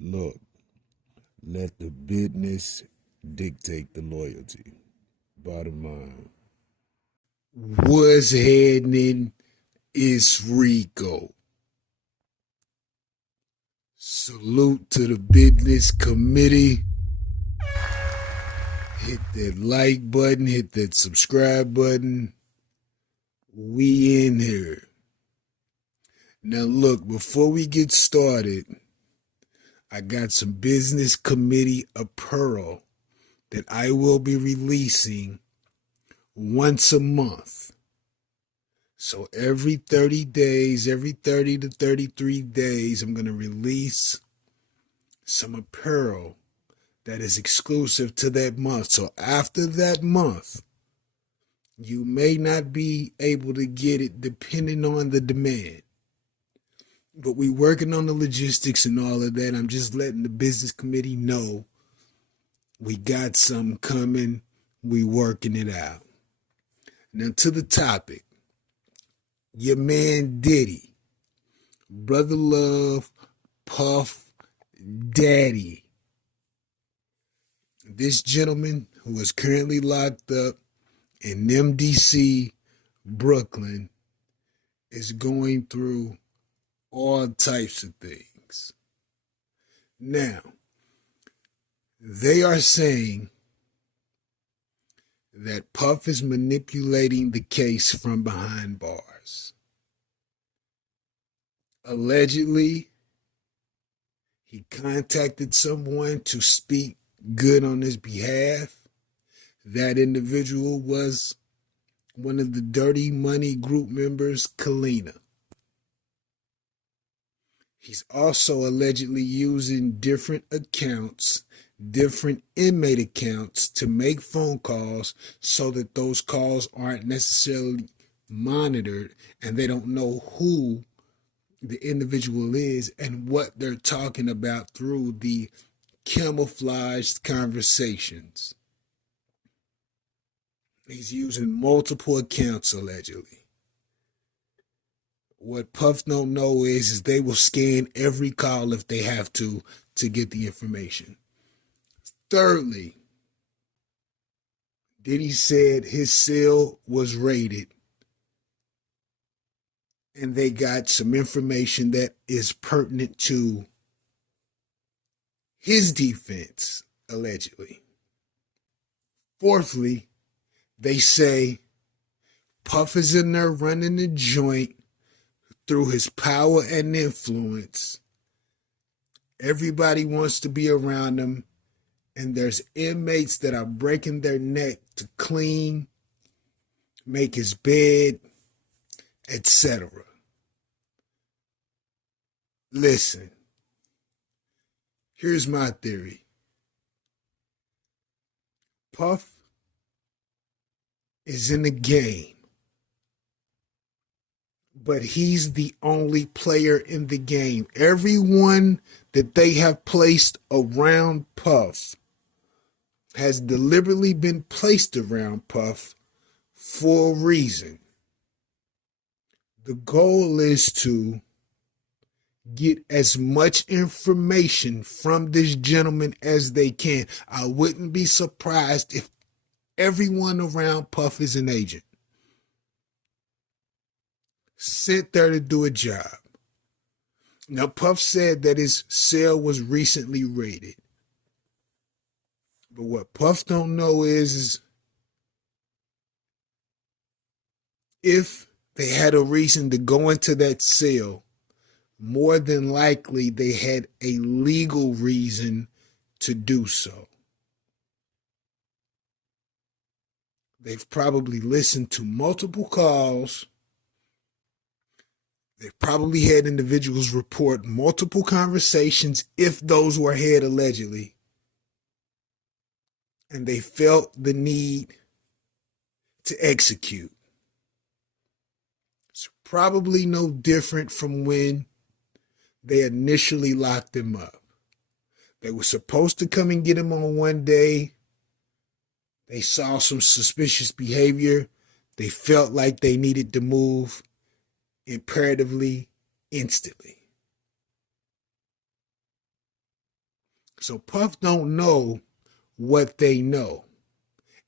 Look, let the business dictate the loyalty. Bottom line. What's happening is Rico. Salute to the business committee. Hit that like button, hit that subscribe button. We in here. Now look, before we get started, I got some business committee apparel that I will be releasing once a month. So every 30 days, every 30 to 33 days, I'm going to release some apparel that is exclusive to that month. So after that month, you may not be able to get it depending on the demand. But we working on the logistics and all of that. I'm just letting the business committee know we got something coming. We working it out. Now to the topic. Your man Diddy, Brother Love, Puff Daddy. This gentleman who is currently locked up in MDC, Brooklyn, is going through all types of things. Now, they are saying that Puff is manipulating the case from behind bars. Allegedly, he contacted someone to speak good on his behalf. That individual was one of the Dirty Money group members, Kalina. He's also allegedly using different accounts, different inmate accounts to make phone calls so that those calls aren't necessarily monitored and they don't know who the individual is and what they're talking about through the camouflaged conversations. He's using multiple accounts allegedly. What Puff don't know is they will scan every call if they have to get the information. Thirdly, Diddy said his cell was raided and they got some information that is pertinent to his defense, allegedly. Fourthly, they say Puff is in there running the joint through his power and influence. Everybody wants to be around him, and there's inmates that are breaking their neck to clean, make his bed, etc. Listen, here's my theory. Puff is in the game, but he's the only player in the game. Everyone that they have placed around Puff has deliberately been placed around Puff for a reason. The goal is to get as much information from this gentleman as they can. I wouldn't be surprised if everyone around Puff is an agent sent there to do a job. Now, Puff said that his cell was recently raided. But what Puff don't know is if they had a reason to go into that cell, more than likely they had a legal reason to do so. They've probably listened to multiple calls. They've probably had individuals report multiple conversations, if those were had allegedly. And they felt the need to execute. It's probably no different from when they initially locked him up. They were supposed to come and get him on one day. They saw some suspicious behavior. They felt like they needed to move imperatively, instantly. So Puff don't know what they know,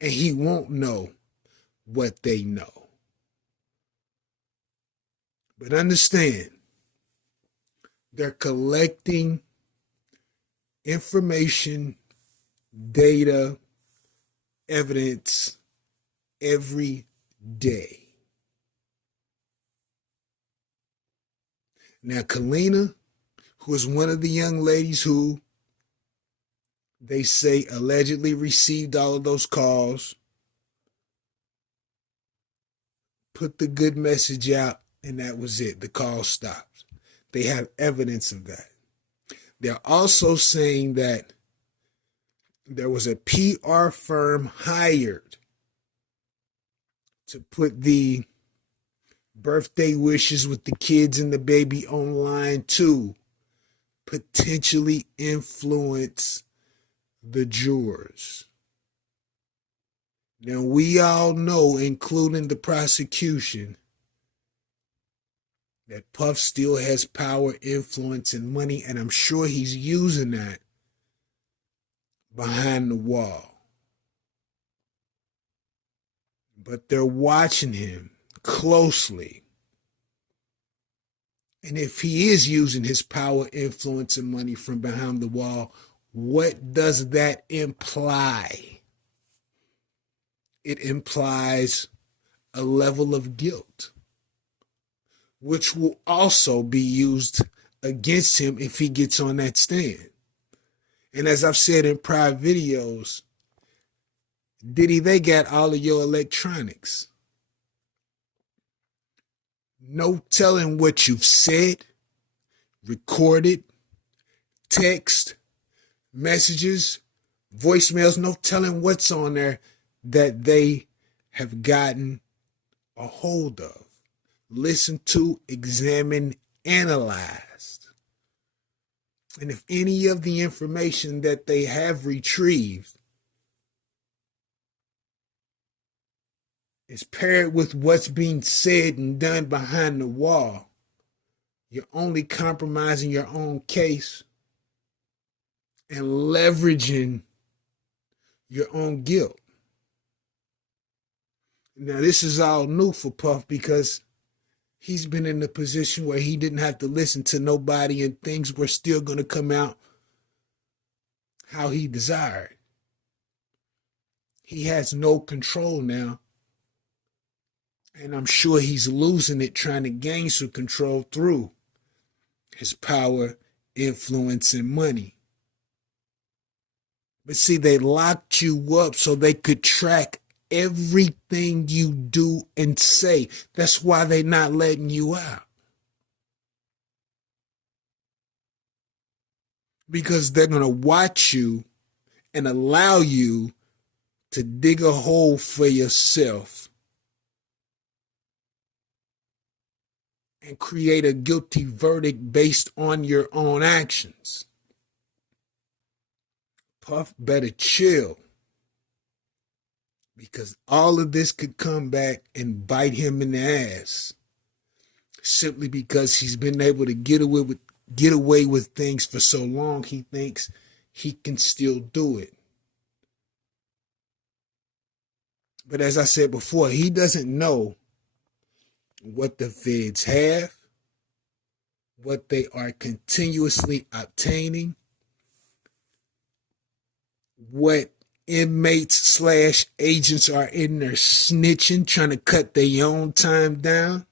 and he won't know what they know. But understand, they're collecting information, data, evidence every day. Now, Kalina, who is one of the young ladies who they say allegedly received all of those calls, put the good message out, and that was it. The call stopped. They have evidence of that. They're also saying that there was a PR firm hired to put the birthday wishes with the kids and the baby online to potentially influence the jurors. Now, we all know, including the prosecution, that Puff still has power, influence, and money, and I'm sure he's using that behind the wall. But they're watching him closely. And if he is using his power, influence, and money from behind the wall, what does that imply? It implies a level of guilt, which will also be used against him if he gets on that stand. And as I've said in prior videos, Diddy, they got all of your electronics. No telling what you've said, recorded, text, messages, voicemails, no telling what's on there that they have gotten a hold of, listened to, examined, analyzed. And if any of the information that they have retrieved is paired with what's being said and done behind the wall, you're only compromising your own case and leveraging your own guilt. Now, this is all new for Puff because he's been in a position where he didn't have to listen to nobody and things were still going to come out how he desired. He has no control now. And I'm sure he's losing it trying to gain some control through his power, influence, and money. But see, they locked you up so they could track everything you do and say. That's why they're not letting you out. Because they're going to watch you and allow you to dig a hole for yourself and create a guilty verdict based on your own actions. Puff better chill, because all of this could come back and bite him in the ass simply because he's been able to get away with things for so long. He thinks he can still do it. But as I said before, he doesn't know what the feds have, what they are continuously obtaining, what inmates / agents are in there snitching, trying to cut their own time down,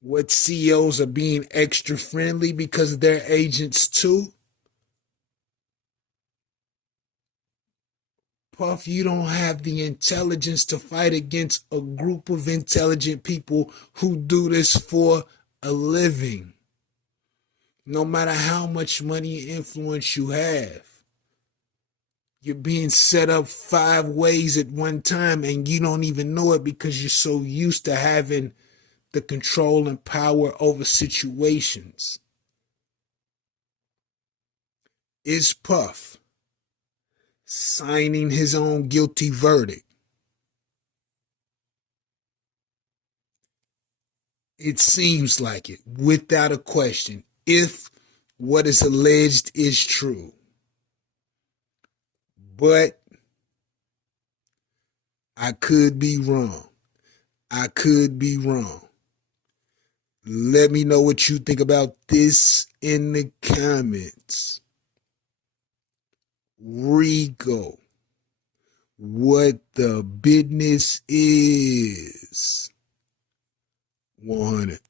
what CEOs are being extra friendly because they're agents too. Puff, you don't have the intelligence to fight against a group of intelligent people who do this for a living. No matter how much money and influence you have, you're being set up 5 ways at one time and you don't even know it because you're so used to having the control and power over situations. Is Puff signing his own guilty verdict? It seems like it, without a question. If what is alleged is true. But I could be wrong. I could be wrong. Let me know what you think about this in the comments. Rico, what the business is. 100.